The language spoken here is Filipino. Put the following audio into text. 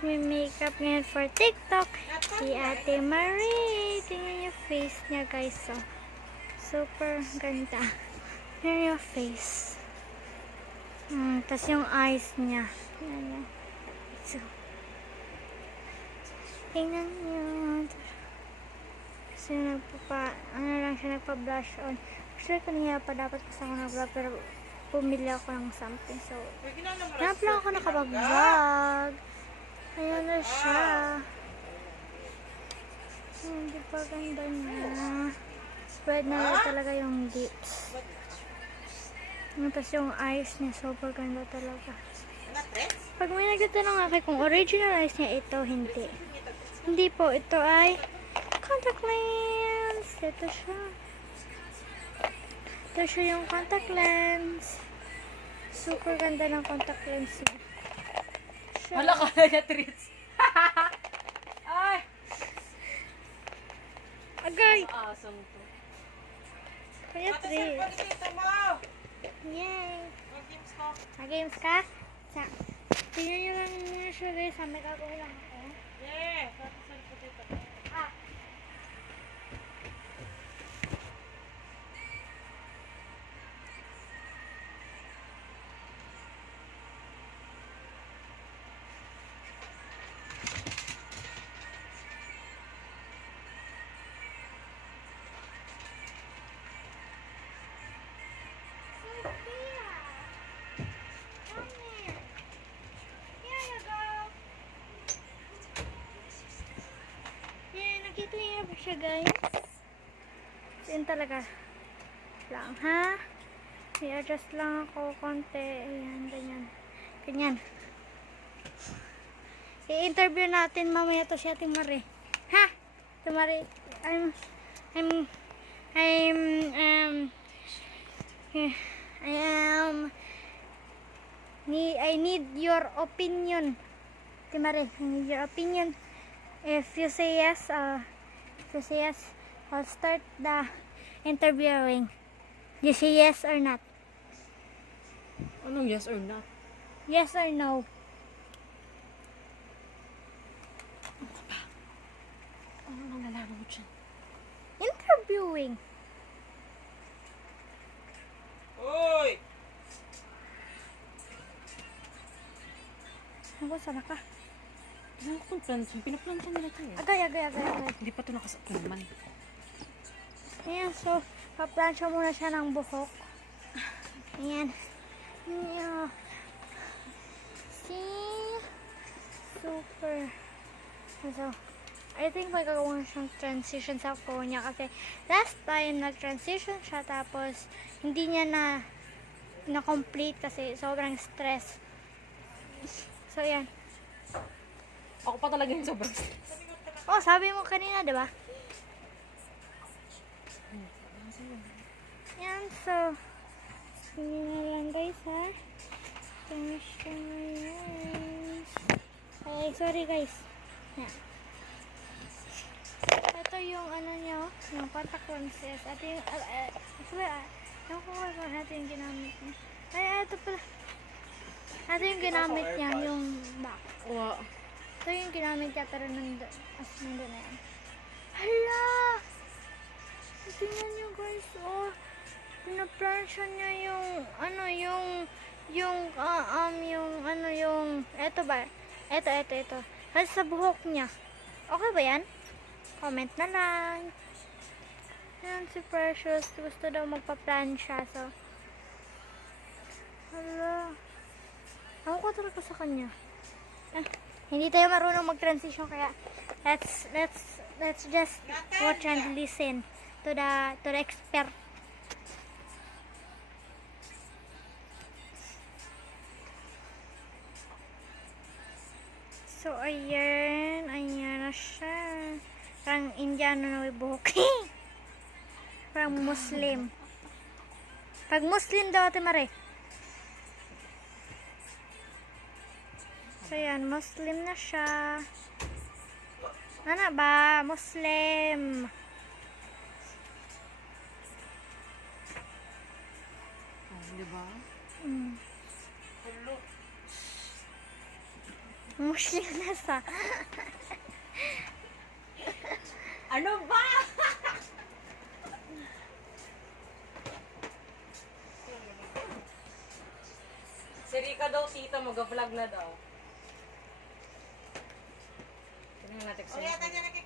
nagme-makeup ngayon for TikTok. Si Ate Marie. Tingnan yung face niya, guys. So, super ganda. Tingnan yung face. Tapos yung eyes niya. Yan. So, tingnan niyo. Kasi nagpa-blush on. Actually, kanina pa dapat kasi ako nag-vlog, pero pumili ako ng something. So, hanap lang ako nakapag-vlog. Ayan na siya. Hindi pa ganda niya. Spread na lang talaga yung lips. Tapos yung eyes niya, super ganda talaga. Pag may nagtatanong akin kung original eyes niya ito, hindi. Hindi po, ito ay contact lens. Ito siya. Ito siya yung contact lens. Super ganda ng contact lens niya. Wala ka na niya treats. Ay! Agay! Awesome to. Kaya treats. Yay! Mag-games ka? Sa, tingnan nyo lang muna siya, guys. May gagawin lang ako. Yeah! Ah! Sophia! Come here! Here you go! Yeah, nakita niyo ba siya, guys? Yun talaga lang, ha? I-adjust lang ako konti. Ayan, ganyan. Ganyan. I-interview natin mamaya to si Ate Marie. Ha? Ate Marie, I need your opinion. Ate Marie, I need your opinion. If you say yes, I'll start the interviewing. You say yes or not? Anong yes or not? Yes or no? Ano nang nalaman mo dyan? Interviewing. Uy! Ako, sana ka? Ano kung plancha? Pinaplancha nila ito eh. Agay. Hindi pa ito nakasakto naman. Ayan, so, paplansya muna siya ng buhok. Ayan. Ayan. See? Super. So, I think may gagawin siyang transition sa phone niya kasi last time nag-transition siya tapos hindi niya na-complete kasi sobrang stress. So, ayan. Ako pa talaga yung sobrang stress. Oh, sabi mo kanina, di ba? Yan, so, tingnan na lang guys, ha? Ay, sorry guys. Yan. Ito yung ano nyo, yung contact lenses. Ito yung, yung kuha natin yung ginamit niya. Ay, ito pala. Ito yung ginamit niya, yung back. Wow. Ito yung ginamit niya, pero nandun na yan. Hala! Tingnan nyo guys, oh. Pinaplansya niya yung, eto ba? Eto. Kasi sa buhok niya. Okay ba yan? Comment na lang. Yan, si Precious. Gusto daw magpa-plansya, so. Hala. Ako ko talaga sa kanya. Hindi tayo marunong mag-transition, kaya let's just watch and listen to the expert. So, ayan na siya. Parang Indiano na may buhok. Parang Muslim. Pag Muslim daw, Ate Marie. So, ayan, Muslim na siya. Ano ba? Muslim. Oh, di ba? Muslim na sa. Ano ba? Si Rika daw, tita, mag-vlog na daw. Tingnan natin kung sino.